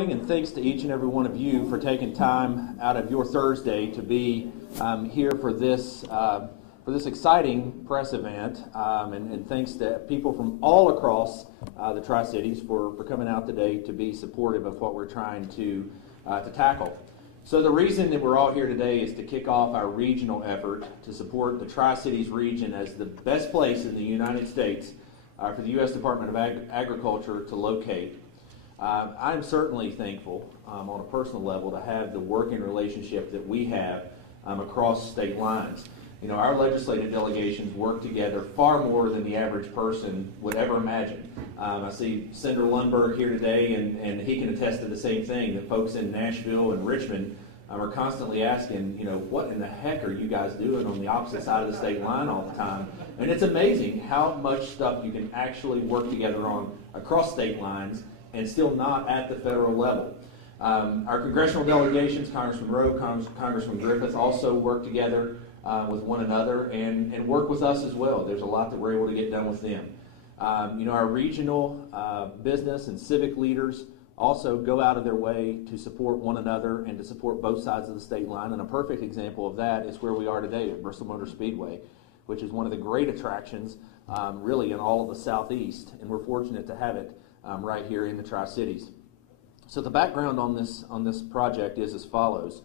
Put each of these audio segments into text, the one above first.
And thanks to each and every one of you for taking time out of your Thursday to be here for this exciting press event. And thanks to people from all across the Tri-Cities for coming out today to be supportive of what we're trying to tackle. So the reason that we're all here today is to kick off our regional effort to support the Tri-Cities region as the best place in the United States for the U.S. Department of Agriculture to locate. I'm certainly thankful on a personal level to have the working relationship that we have across state lines. You know, our legislative delegations work together far more than the average person would ever imagine. I see Senator Lundberg here today, and he can attest to the same thing, that folks in Nashville and Richmond are constantly asking, you know, what in the heck are you guys doing on the opposite side of the state line all the time? And it's amazing how much stuff you can actually work together on across state lines and still not at the federal level. Our congressional delegations, Congressman Rowe, Congressman Griffith, also work together with one another and work with us as well. There's a lot that we're able to get done with them. You know, our regional business and civic leaders also go out of their way to support one another and to support both sides of the state line. And a perfect example of that is where we are today at Bristol Motor Speedway, which is one of the great attractions really in all of the Southeast. And we're fortunate to have it right here in the Tri-Cities. So the background on this project is as follows.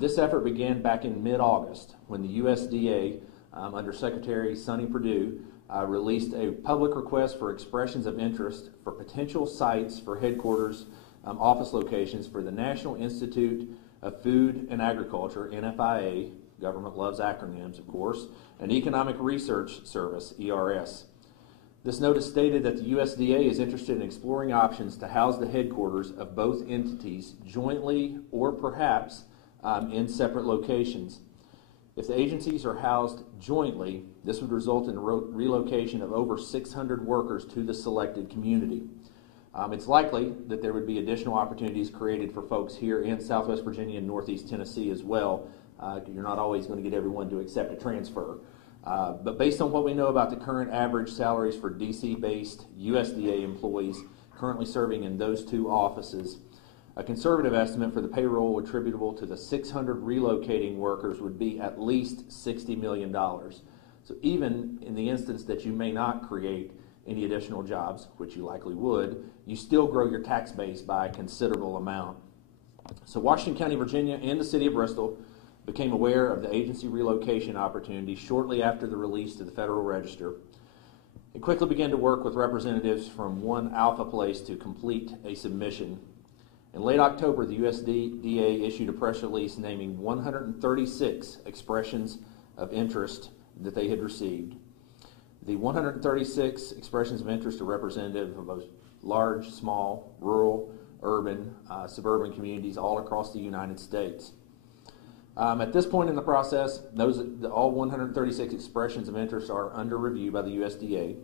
This effort began back in mid-August when the USDA, under Secretary Sonny Perdue, released a public request for expressions of interest for potential sites for headquarters office locations for the National Institute of Food and Agriculture, NFIA, government loves acronyms of course, and Economic Research Service, ERS. This notice stated that the USDA is interested in exploring options to house the headquarters of both entities jointly or perhaps in separate locations. If the agencies are housed jointly, this would result in a relocation of over 600 workers to the selected community. It's likely that there would be additional opportunities created for folks here in Southwest Virginia and Northeast Tennessee as well. You're not always going to get everyone to accept a transfer. But based on what we know about the current average salaries for DC-based USDA employees currently serving in those two offices, a conservative estimate for the payroll attributable to the 600 relocating workers would be at least $60 million. So even in the instance that you may not create any additional jobs, which you likely would, you still grow your tax base by a considerable amount. So Washington County, Virginia, and the City of Bristol became aware of the agency relocation opportunity shortly after the release to the Federal Register. It quickly began to work with representatives from one alpha place to complete a submission. In late October, the USDA issued a press release naming 136 expressions of interest that they had received. The 136 expressions of interest are representative of both large, small, rural, urban, suburban communities all across the United States. At this point in the process, all 136 expressions of interest are under review by the USDA.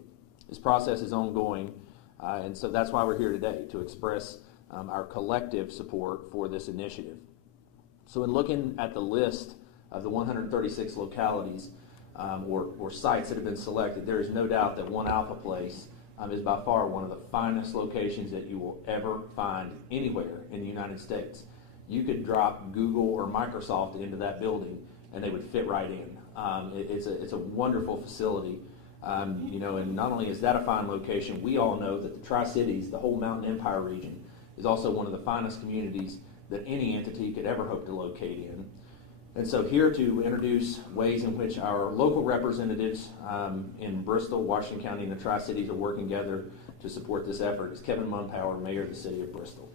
This process is ongoing, and so that's why we're here today, to express our collective support for this initiative. So in looking at the list of the 136 localities or sites that have been selected, there is no doubt that One Alpha Place is by far one of the finest locations that you will ever find anywhere in the United States. You could drop Google or Microsoft into that building and they would fit right in. It's a wonderful facility. You know, and not only is that a fine location, we all know that the Tri-Cities, the whole Mountain Empire region, is also one of the finest communities that any entity could ever hope to locate in. And so here to introduce ways in which our local representatives in Bristol, Washington County, and the Tri-Cities are working together to support this effort is Kevin Munpower, Mayor of the City of Bristol.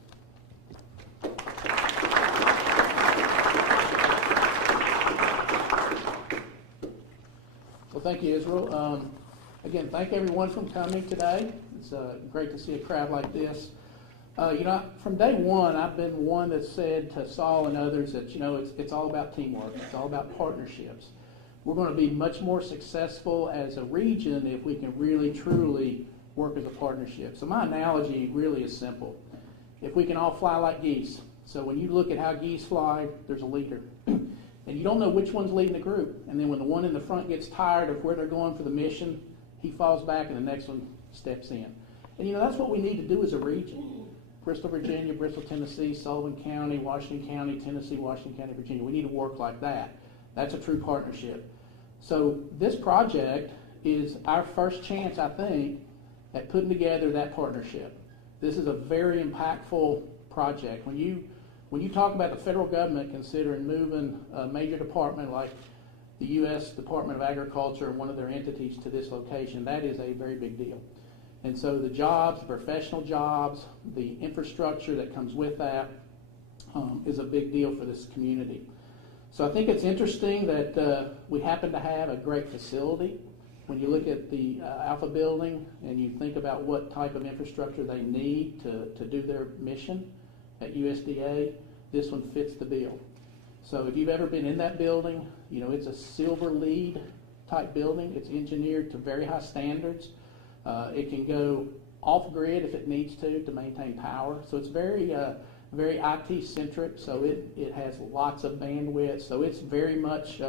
Well, thank you, Israel. Again, thank everyone for coming today. It's great to see a crowd like this. You know, from day one, I've been one that said to Saul and others that, you know, it's all about teamwork. It's all about partnerships. We're going to be much more successful as a region if we can really, truly work as a partnership. So my analogy really is simple. If we can all fly like geese. So when you look at how geese fly, there's a leader. And you don't know which one's leading the group. And then when the one in the front gets tired of where they're going for the mission, he falls back and the next one steps in. And, you know, that's what we need to do as a region. Bristol, Virginia, Bristol, Tennessee, Sullivan County, Washington County, Tennessee, Washington County, Virginia. We need to work like that. That's a true partnership. So this project is our first chance, I think, at putting together that partnership. This is a very impactful project. When you talk about the federal government considering moving a major department like the U.S. Department of Agriculture and one of their entities to this location, that is a very big deal. And so the jobs, the professional jobs, the infrastructure that comes with that is a big deal for this community. So I think it's interesting that we happen to have a great facility. When you look at the Alpha building and you think about what type of infrastructure they need to do their mission at USDA, this one fits the bill. So if you've ever been in that building, you know, it's a silver LEED type building. It's engineered to very high standards. It can go off grid if it needs to maintain power. So it's very IT centric. So it has lots of bandwidth. So it's very much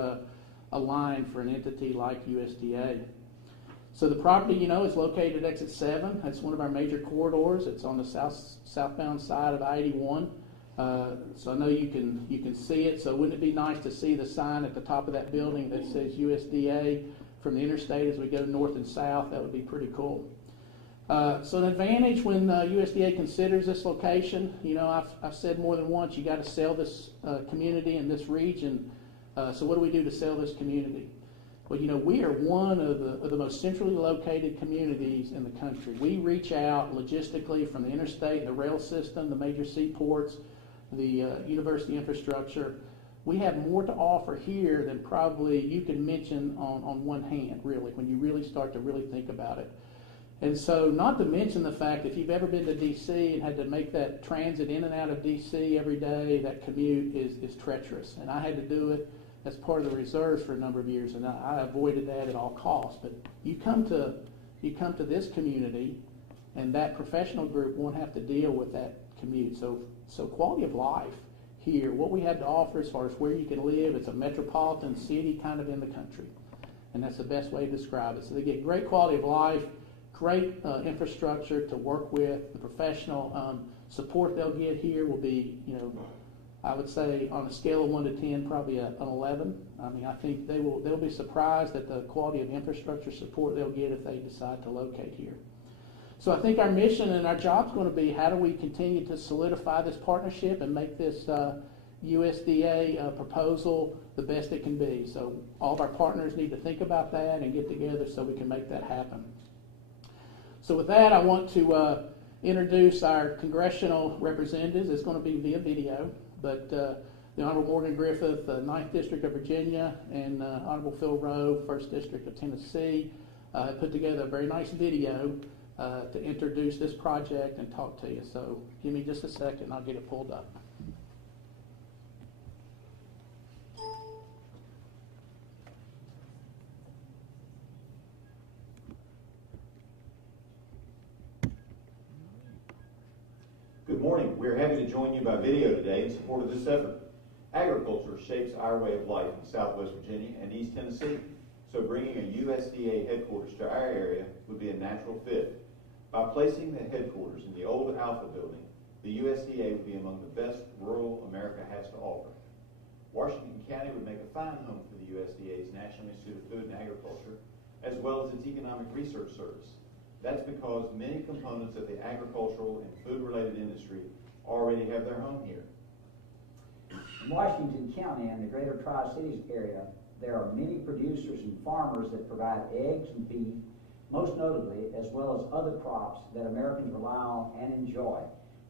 aligned for an entity like USDA. So the property, you know, is located at exit 7. That's one of our major corridors. It's on the southbound side of I-81. So I know you can see it. So wouldn't it be nice to see the sign at the top of that building that says USDA from the interstate as we go north and south? That would be pretty cool. So an advantage when USDA considers this location, you know, I've said more than once, you got to sell this community in this region. So what do we do to sell this community? Well, you know, we are one of the most centrally located communities in the country. We reach out logistically from the interstate, the rail system, the major seaports, the university infrastructure. We have more to offer here than probably you can mention on one hand, really, when you really start to really think about it. And so not to mention the fact that if you've ever been to D.C. and had to make that transit in and out of D.C. every day, that commute is treacherous. And I had to do it as part of the reserves for a number of years, and I avoided that at all costs. But you come to this community, and that professional group won't have to deal with that commute. So quality of life here, what we have to offer as far as where you can live, it's a metropolitan city kind of in the country. And that's the best way to describe it. So they get great quality of life, great infrastructure to work with. The professional support they'll get here will be, you know, I would say on a scale of 1 to 10, probably an 11. I mean, I think they'll be surprised at the quality of infrastructure support they'll get if they decide to locate here. So I think our mission and our job is going to be how do we continue to solidify this partnership and make this USDA proposal the best it can be. So all of our partners need to think about that and get together so we can make that happen. So with that, I want to introduce our congressional representatives. It's going to be via video, but the Honorable Morgan Griffith, 9th District of Virginia, and Honorable Phil Rowe, 1st District of Tennessee, have put together a very nice video to introduce this project and talk to you. So give me just a second and I'll get it pulled up. Good morning. We're happy to join you by video today in support of this effort. Agriculture shapes our way of life in Southwest Virginia and East Tennessee, so bringing a USDA headquarters to our area would be a natural fit. By placing the headquarters in the old Alpha building, the USDA would be among the best rural America has to offer. Washington County would make a fine home for the USDA's National Institute of Food and Agriculture, as well as its Economic Research Service. That's because many components of the agricultural and food-related industry already have their home here. In Washington County and the greater Tri-Cities area, there are many producers and farmers that provide eggs and beef, most notably, as well as other crops that Americans rely on and enjoy.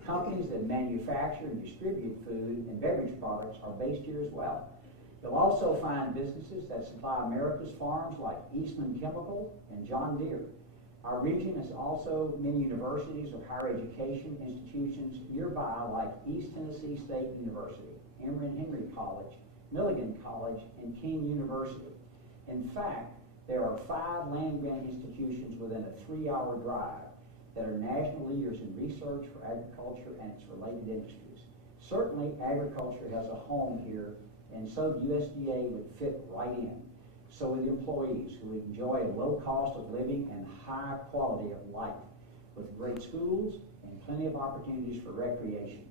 Companies that manufacture and distribute food and beverage products are based here as well. You'll also find businesses that supply America's farms like Eastman Chemical and John Deere. Our region has also many universities of higher education institutions nearby like East Tennessee State University, Emory-Henry College, Milligan College, and King University. In fact, there are 5 land-grant institutions within a 3-hour drive that are national leaders in research for agriculture and its related industries. Certainly, agriculture has a home here, and so USDA would fit right in. So would employees who enjoy a low cost of living and high quality of life, with great schools and and plenty of opportunities for recreation.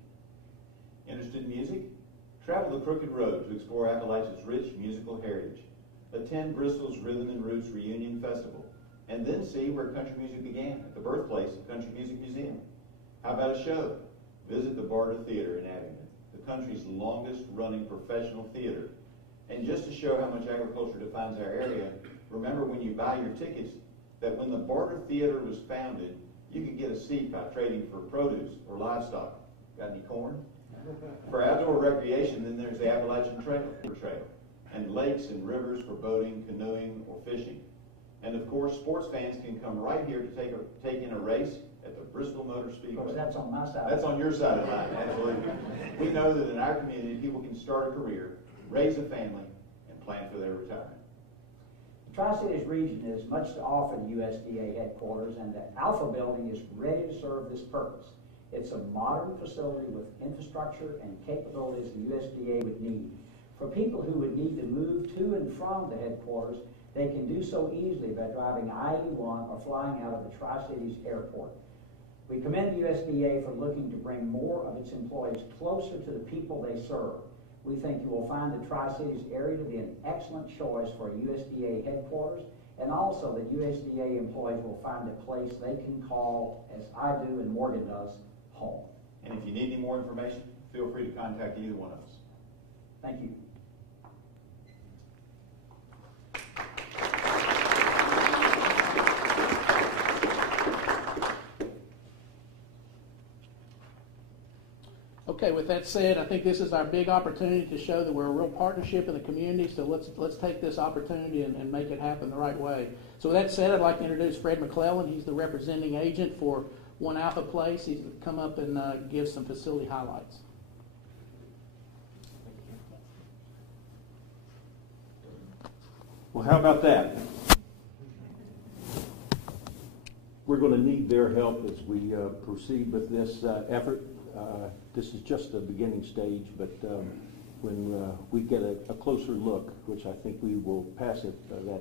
Interested in music? Travel the Crooked Road to explore Appalachia's rich musical heritage. Attend Bristol's Rhythm and Roots Reunion Festival, and then see where country music began at the birthplace of Country Music Museum. How about a show? Visit the Barter Theater in Abingdon, the country's longest running professional theater. And just to show how much agriculture defines our area, remember when you buy your tickets that when the Barter Theater was founded, you could get a seat by trading for produce or livestock. Got any corn? For outdoor recreation, then there's the Appalachian Trail, and lakes and rivers for boating, canoeing, or fishing. And of course, sports fans can come right here to take in a race at the Bristol Motor Speedway. Of course, that's on my side. That's on your side of the line, absolutely. We know that in our community, people can start a career, raise a family, and plan for their retirement. The Tri-Cities region is much to offer the USDA headquarters, and the Alpha building is ready to serve this purpose. It's a modern facility with infrastructure and capabilities the USDA would need. For people who would need to move to and from the headquarters, they can do so easily by driving I-81 or flying out of the Tri-Cities Airport. We commend the USDA for looking to bring more of its employees closer to the people they serve. We think you will find the Tri-Cities area to be an excellent choice for a USDA headquarters, and also that USDA employees will find a place they can call, as I do and Morgan does, home. And if you need any more information, feel free to contact either one of us. Thank you. Okay, with that said, I think this is our big opportunity to show that we're a real partnership in the community, so let's take this opportunity and make it happen the right way. So with that said, I'd like to introduce Fred McClellan. He's the representing agent for One Alpha Place. He's going to come up and give some facility highlights. Well, how about that? We're going to need their help as we proceed with this effort. This is just the beginning stage, but when we get a closer look, which I think we will pass that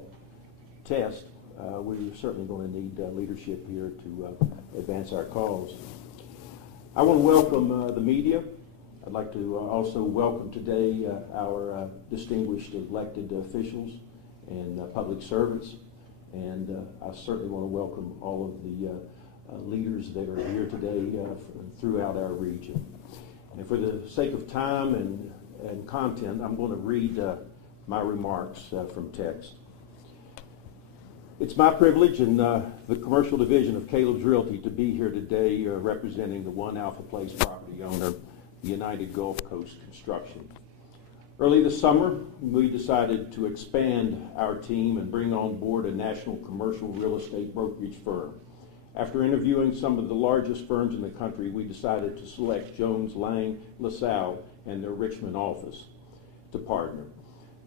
test, we're certainly going to need leadership here to advance our cause. I want to welcome the media. I'd like to also welcome today our distinguished elected officials and public servants, and I certainly want to welcome all of the leaders that are here today throughout our region. And for the sake of time and content, I'm going to read my remarks from text. It's my privilege in the commercial division of Caleb's Realty to be here today representing the One Alpha Place property owner, the United Gulf Coast Construction. Early this summer, we decided to expand our team and bring on board a national commercial real estate brokerage firm. After interviewing some of the largest firms in the country, we decided to select Jones, Lang, LaSalle, and their Richmond office to partner.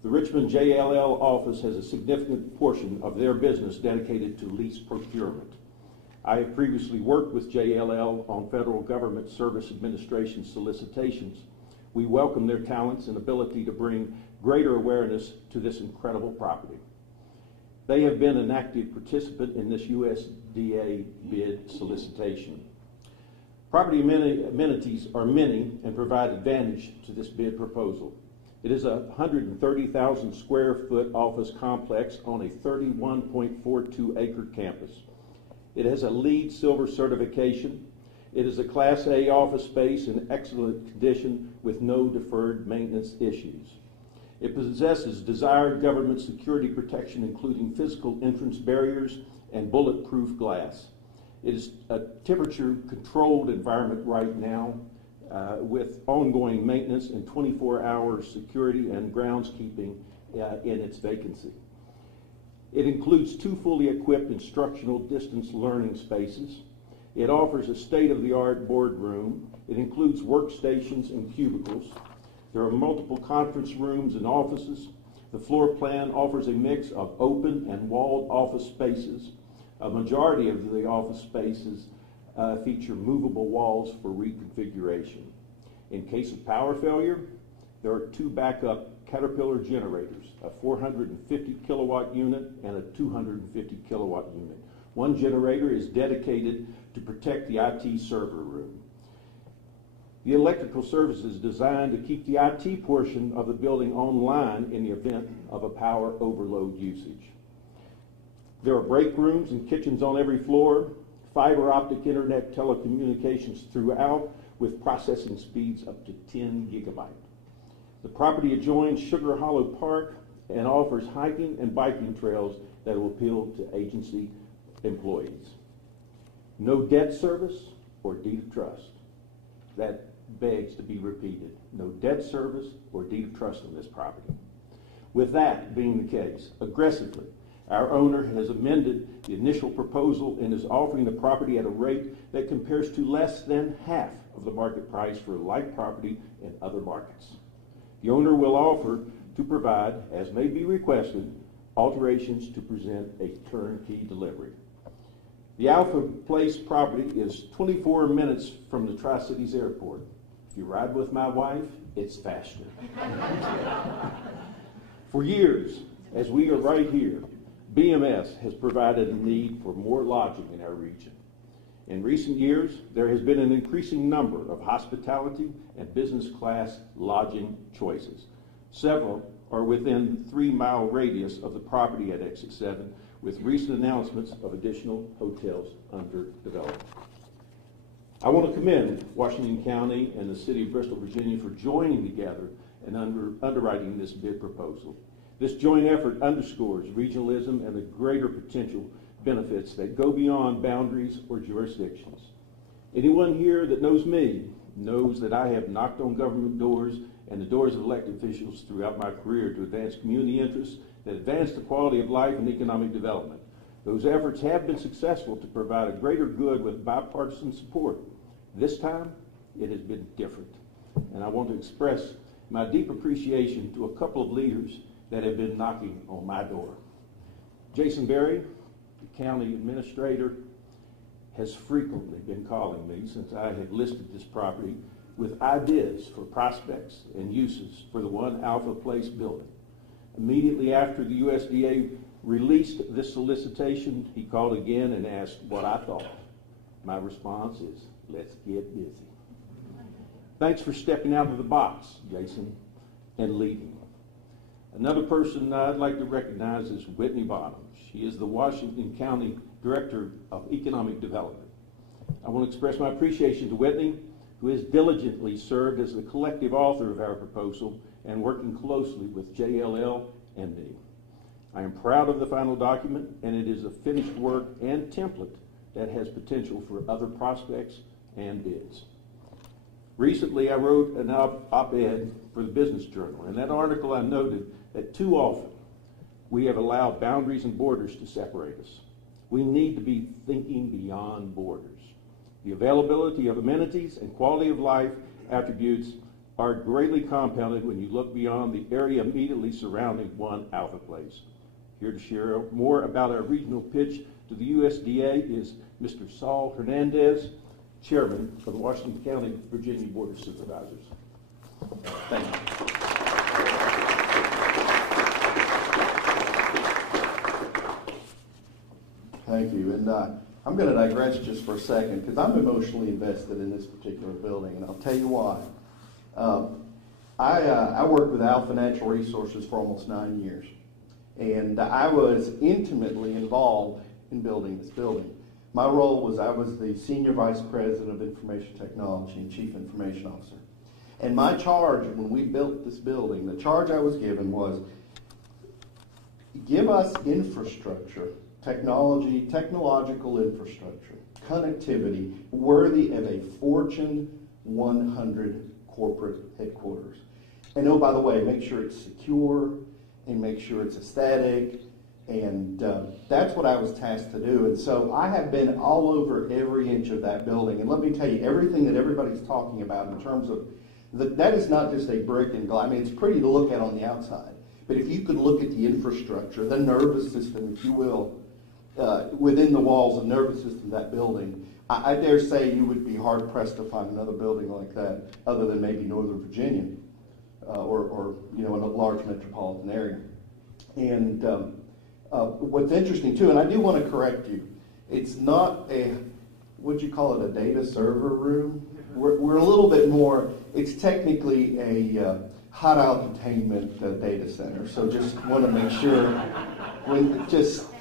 The Richmond JLL office has a significant portion of their business dedicated to lease procurement. I have previously worked with JLL on federal government service administration solicitations. We welcome their talents and ability to bring greater awareness to this incredible property. They have been an active participant in this USDA bid solicitation. Property amenities are many and provide advantage to this bid proposal. It is a 130,000 square foot office complex on a 31.42 acre campus. It has a LEED Silver certification. It is a Class A office space in excellent condition with no deferred maintenance issues. It possesses desired government security protection, including physical entrance barriers and bulletproof glass. It is a temperature-controlled environment right now with ongoing maintenance and 24-hour security and groundskeeping in its vacancy. It includes 2 fully equipped instructional distance learning spaces. It offers a state-of-the-art boardroom. It includes workstations and cubicles. There are multiple conference rooms and offices. The floor plan offers a mix of open and walled office spaces. A majority of the office spaces feature movable walls for reconfiguration. In case of power failure, there are 2 backup Caterpillar generators, a 450 kilowatt unit and a 250 kilowatt unit. One generator is dedicated to protect the IT server room. The electrical service is designed to keep the IT portion of the building online in the event of a power overload usage. There are break rooms and kitchens on every floor, fiber optic internet telecommunications throughout with processing speeds up to 10 gigabyte. The property adjoins Sugar Hollow Park and offers hiking and biking trails that will appeal to agency employees. No debt service or deed of trust. That begs to be repeated. No debt service or deed of trust on this property. With that being the case, aggressively, our owner has amended the initial proposal and is offering the property at a rate that compares to less than half of the market price for like property in other markets. The owner will offer to provide, as may be requested, alterations to present a turnkey delivery. The Alpha Place property is 24 minutes from the Tri-Cities Airport. If you ride with my wife, it's faster. For years, as we are right here, BMS has provided a need for more lodging in our region. In recent years, there has been an increasing number of hospitality and business class lodging choices. Several are within 3-mile radius of the property at Exit 7, with recent announcements of additional hotels under development. I want to commend Washington County and the City of Bristol, Virginia for joining together and underwriting this bid proposal. This joint effort underscores regionalism and the greater potential benefits that go beyond boundaries or jurisdictions. Anyone here that knows me knows that I have knocked on government doors and the doors of elected officials throughout my career to advance community interests that advance the quality of life and economic development. Those efforts have been successful to provide a greater good with bipartisan support. This time, it has been different. And I want to express my deep appreciation to a couple of leaders that have been knocking on my door. Jason Berry, the county administrator, has frequently been calling me since I had listed this property with ideas for prospects and uses for the One Alpha Place building. Immediately after the USDA released this solicitation, he called again and asked what I thought. My response is, let's get busy. Thanks for stepping out of the box, Jason, and leading. Another person I'd like to recognize is Whitney Bottoms. She is the Washington County Director of Economic Development. I want to express my appreciation to Whitney, who has diligently served as the collective author of our proposal and working closely with JLL and me. I am proud of the final document, and it is a finished work and template that has potential for other prospects and bids. Recently, I wrote an op-ed for the Business Journal. In that article, I noted that too often we have allowed boundaries and borders to separate us. We need to be thinking beyond borders. The availability of amenities and quality of life attributes are greatly compounded when you look beyond the area immediately surrounding One Alpha Place. Here to share more about our regional pitch to the USDA is Mr. Saul Hernandez, Chairman of the Washington County, Virginia Board of Supervisors. Thank you. Thank you. And I'm going to digress just for a second because I'm emotionally invested in this particular building, and I'll tell you why. I worked with Alpha Natural Resources for almost 9 years, and I was intimately involved in building this building. My role was I was the Senior Vice President of Information Technology and Chief Information Officer. And my charge when we built this building, the charge I was given was give us infrastructure, technological infrastructure, connectivity worthy of a Fortune 100 corporate headquarters. And oh, by the way, make sure it's secure and make sure it's aesthetic. And that's what I was tasked to do. And so I have been all over every inch of that building. And let me tell you, everything that everybody's talking about in terms of, that is not just a brick and glass. I mean, it's pretty to look at on the outside. But if you could look at the infrastructure, the nervous system, if you will, within the walls of nervous system of that building, I dare say you would be hard-pressed to find another building like that other than maybe Northern Virginia or in a large metropolitan area. And what's interesting, too, and I do want to correct you, it's not a what'd you call it, a data server room? We're a little bit more, it's technically a hot entertainment data center. So just want to make sure,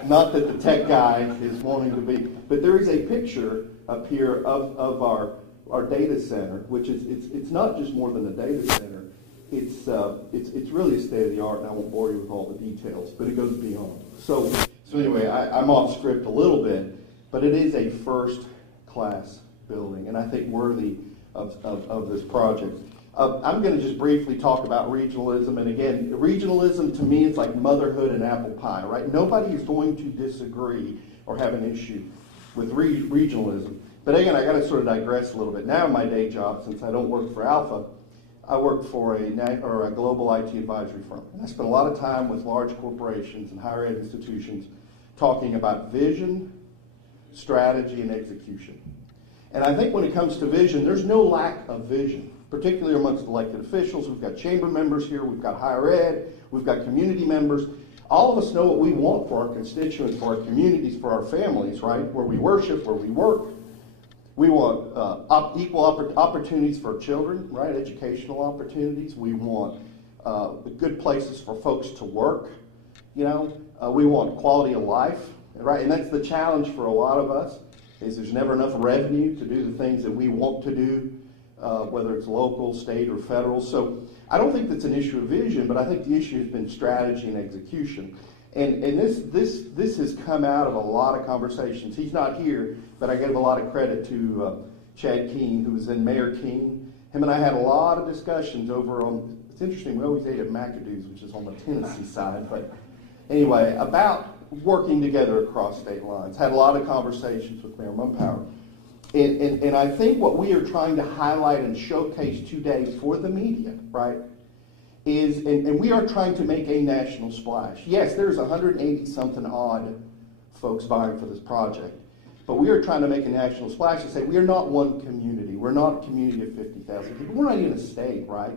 not that the tech guy is wanting to be, but there is a picture up here of our data center, which is, it's not just more than a data center. It's really a state of the art, and I won't bore you with all the details, but it goes beyond. So anyway, I'm off script a little bit, but it is a first-class building, and I think worthy of this project. I'm going to just briefly talk about regionalism, and again, regionalism to me is like motherhood and apple pie, right? Nobody is going to disagree or have an issue with regionalism. But again, I got to sort of digress a little bit. Now, in my day job, since I don't work for Alpha, I work for a global IT advisory firm. And I spend a lot of time with large corporations and higher ed institutions talking about vision, strategy, and execution. And I think when it comes to vision, there's no lack of vision, particularly amongst elected officials. We've got chamber members here, we've got higher ed, we've got community members. All of us know what we want for our constituents, for our communities, for our families, right? Where we worship, where we work. We want equal opportunities for children, right? Educational opportunities. We want good places for folks to work. We want quality of life, right? And that's the challenge for a lot of us, is there's never enough revenue to do the things that we want to do, whether it's local, state, or federal. So I don't think that's an issue of vision, but I think the issue has been strategy and execution. And this has come out of a lot of conversations. He's not here, but I give a lot of credit to Chad Keene, who was in Mayor Keene. Him and I had a lot of discussions over on, it's interesting, we always ate at McAdoo's, which is on the Tennessee side, but anyway, about working together across state lines. Had a lot of conversations with Mayor Mumpower. And I think what we are trying to highlight and showcase today for the media, right, is, and we are trying to make a national splash. Yes, there's 180-something odd folks vying for this project, but we are trying to make a national splash and say we are not one community. We're not a community of 50,000 people. We're not even a state, right?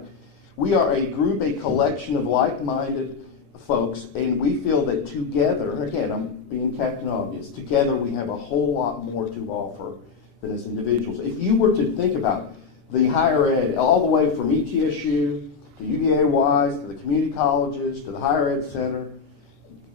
We are a group, a collection of like-minded folks, and we feel that together, again, I'm being Captain Obvious, together we have a whole lot more to offer than as individuals. If you were to think about the higher ed, all the way from ETSU to UVA-Wise, to the community colleges, to the higher ed center,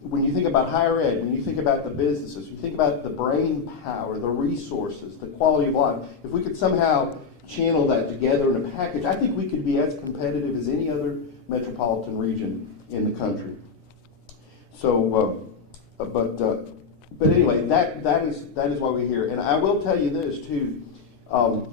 when you think about higher ed, when you think about the businesses, you think about the brain power, the resources, the quality of life, if we could somehow channel that together in a package, I think we could be as competitive as any other metropolitan region in the country. So, but anyway, that is why we're here. And I will tell you this too.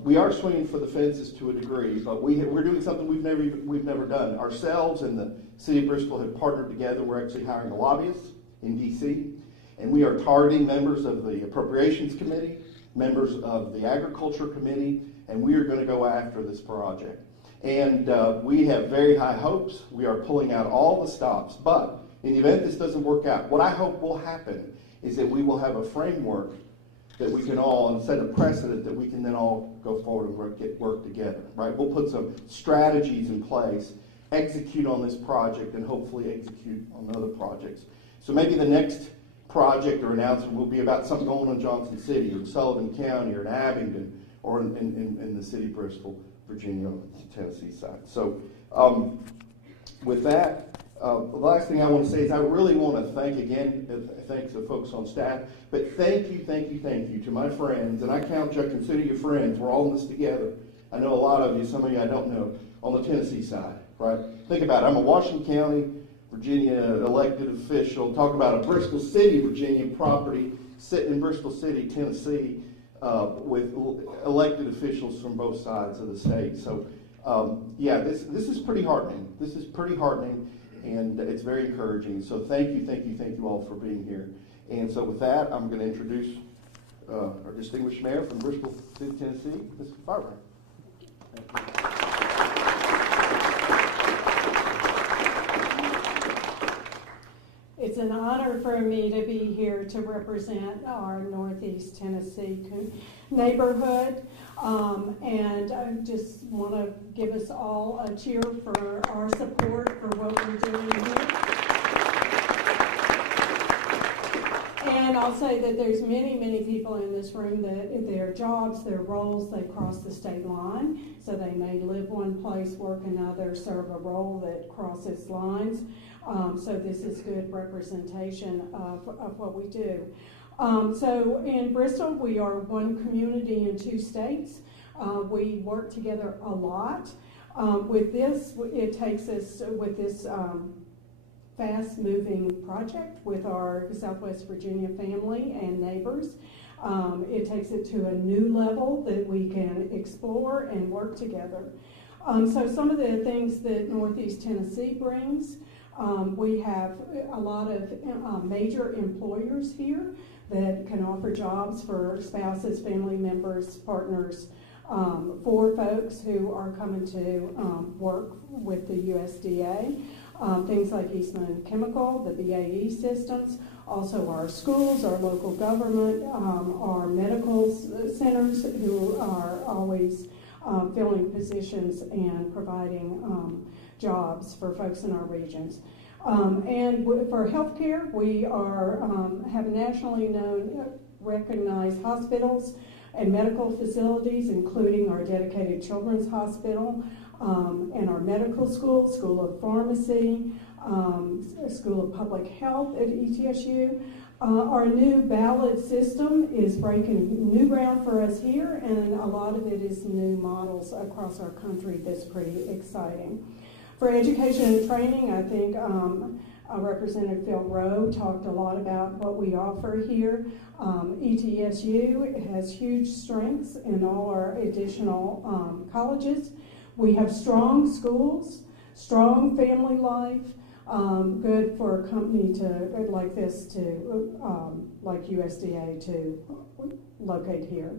We are swinging for the fences to a degree, but we're doing something we've never done. Ourselves and the City of Bristol have partnered together. We're actually hiring a lobbyist in D.C., and we are targeting members of the Appropriations Committee, members of the Agriculture Committee, and we are going to go after this project. And we have very high hopes. We are pulling out all the stops. But in the event this doesn't work out, what I hope will happen is that we will have a framework that we can all, and set a precedent that we can then all go forward and work together, right? We'll put some strategies in place, execute on this project, and hopefully execute on other projects. So maybe the next project or announcement will be about something going on in Johnson City or Sullivan County or in Abingdon or in the city of Bristol, Virginia, Tennessee side. So with that, the last thing I want to say is I really want to thanks the folks on staff, but thank you to my friends, and I consider you friends. We're all in this together. I know a lot of you, some of you I don't know, on the Tennessee side, right? Think about it. I'm a Washington County, Virginia elected official. Talk about a Bristol City, Virginia property sitting in Bristol City, Tennessee, with elected officials from both sides of the state. So, yeah, this is pretty heartening. This is pretty heartening. And it's very encouraging. So thank you all for being here. And so with that, I'm going to introduce our distinguished mayor from Bristol City, Tennessee, Mr. Barber. It's an honor for me to be here to represent our Northeast Tennessee neighborhood. And I just want to give us all a cheer for our support for what we're doing here. And I'll say that there's many people in this room that their jobs, their roles, they cross the state line. So they may live one place, work another, serve a role that crosses lines. So this is good representation of what we do. So in Bristol, we are one community in 2 states. We work together a lot. With this, it takes us with this fast-moving project with our Southwest Virginia family and neighbors. It takes it to a new level that we can explore and work together. So some of the things that Northeast Tennessee brings, we have a lot of major employers here that can offer jobs for spouses, family members, partners, for folks who are coming to work with the USDA. Things like Eastman Chemical, the BAE systems, also our schools, our local government, our medical centers who are always filling positions and providing jobs for folks in our regions. And for healthcare, we are have nationally recognized hospitals and medical facilities, including our dedicated children's hospital, and our medical school, School of Pharmacy, School of Public Health at ETSU. Our new ballot system is breaking new ground for us here, and a lot of it is new models across our country that's pretty exciting. For education and training, I think Representative Phil Rowe talked a lot about what we offer here. ETSU has huge strengths in all our additional colleges. We have strong schools, strong family life, good for a company like this to, like USDA to locate here.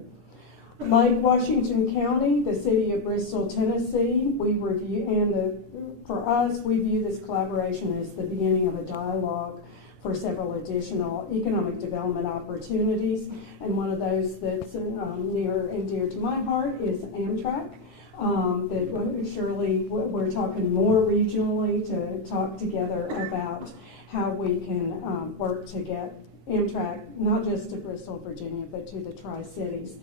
Like Washington County, the City of Bristol, Tennessee, we review, and for us, we view this collaboration as the beginning of a dialogue for several additional economic development opportunities. And one of those that's near and dear to my heart is Amtrak. That surely we're talking more regionally to talk together about how we can work to get Amtrak not just to Bristol, Virginia, but to the Tri-Cities.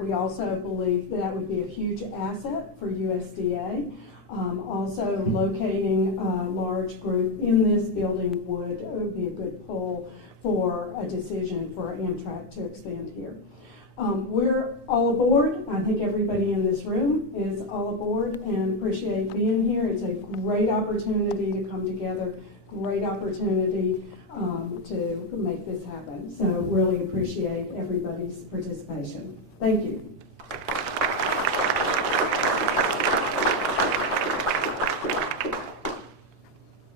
We also believe that would be a huge asset for USDA. Also, locating a large group in this building would be a good pull for a decision for Amtrak to expand here. We're all aboard. I think everybody in this room is all aboard and appreciate being here. It's a great opportunity to come together, great opportunity to make this happen. So really appreciate everybody's participation. Thank you.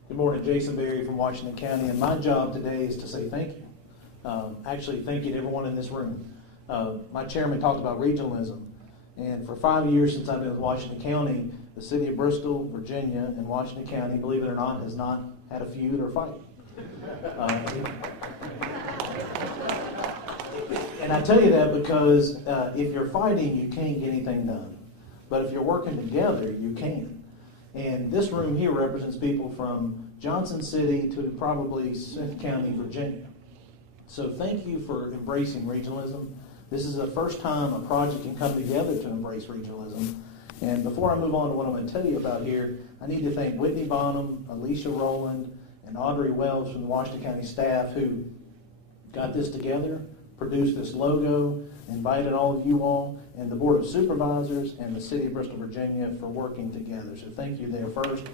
Good morning, Jason Berry from Washington County, and my job today is to say thank you. Actually, thank you to everyone in this room. My chairman talked about regionalism, and for 5 years since I've been with Washington County, the City of Bristol, Virginia, and Washington County, believe it or not, has not had a feud or fight. And I tell you that because if you're fighting, you can't get anything done. But if you're working together, you can. And this room here represents people from Johnson City to probably Smith County, Virginia. So thank you for embracing regionalism. This is the first time a project can come together to embrace regionalism. And before I move on to what I'm going to tell you about here, I need to thank Whitney Bonham, Alicia Rowland, and Audrey Wells from the Washington County staff who got this together, produced this logo, invited all of you all, and the Board of Supervisors and the City of Bristol, Virginia for working together. So thank you there first.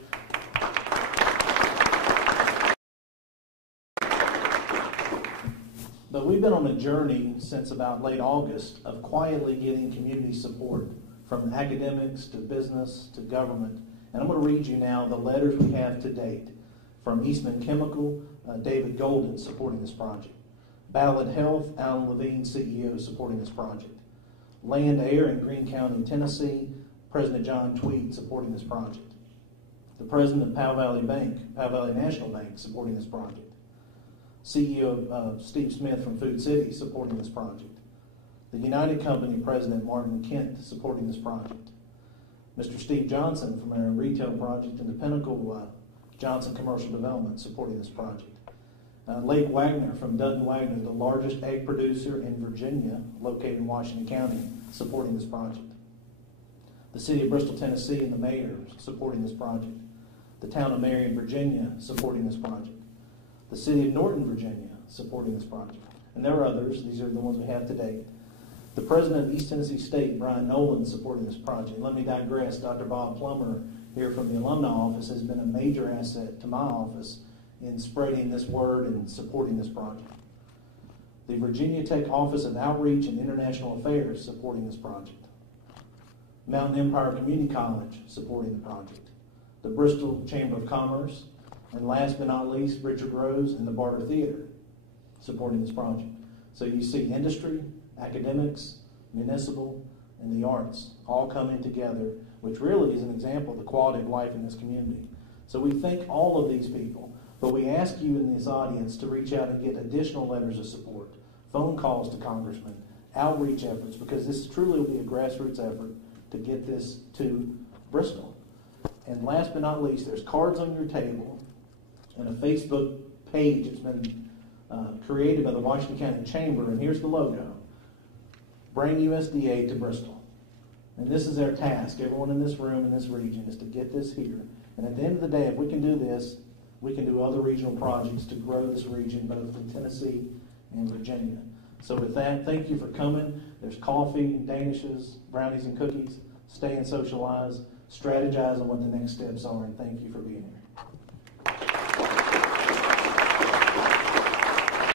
But we've been on a journey since about late August of quietly getting community support from academics to business to government. And I'm going to read you now the letters we have to date from Eastman Chemical, David Golden supporting this project. Ballad Health, Alan Levine, CEO, supporting this project. Land Air in Greene County, Tennessee, President John Tweed supporting this project. The President of Powell Valley Bank, Powell Valley National Bank, supporting this project. CEO Steve Smith from Food City supporting this project. The United Company President Martin Kent supporting this project. Mr. Steve Johnson from our retail project and the Pinnacle Johnson Commercial Development supporting this project. Lake Wagner from Dutton Wagner, the largest egg producer in Virginia, located in Washington County, supporting this project. The City of Bristol, Tennessee, and the mayor supporting this project. The town of Marion, Virginia, supporting this project. The City of Norton, Virginia, supporting this project. And there are others. These are the ones we have to date. The president of East Tennessee State, Brian Nolan, supporting this project. Let me digress. Dr. Bob Plummer here from the alumni office has been a major asset to my office in spreading this word and supporting this project. The Virginia Tech Office of Outreach and International Affairs supporting this project. Mountain Empire Community College supporting the project. The Bristol Chamber of Commerce, and last but not least, Richard Rose and the Barter Theater supporting this project. So you see industry, academics, municipal, and the arts all coming together, which really is an example of the quality of life in this community. So we thank all of these people, but we ask you in this audience to reach out and get additional letters of support, phone calls to congressmen, outreach efforts, because this truly will be a grassroots effort to get this to Bristol. And last but not least, there's cards on your table and a Facebook page that's been created by the Washington County Chamber, and here's the logo. Bring USDA to Bristol. And this is our task. Everyone in this room, in this region, is to get this here. And at the end of the day, if we can do this, we can do other regional projects to grow this region, both in Tennessee and Virginia. So with that, thank you for coming. There's coffee, danishes, brownies, and cookies. Stay and socialize. Strategize on what the next steps are, and thank you for being here.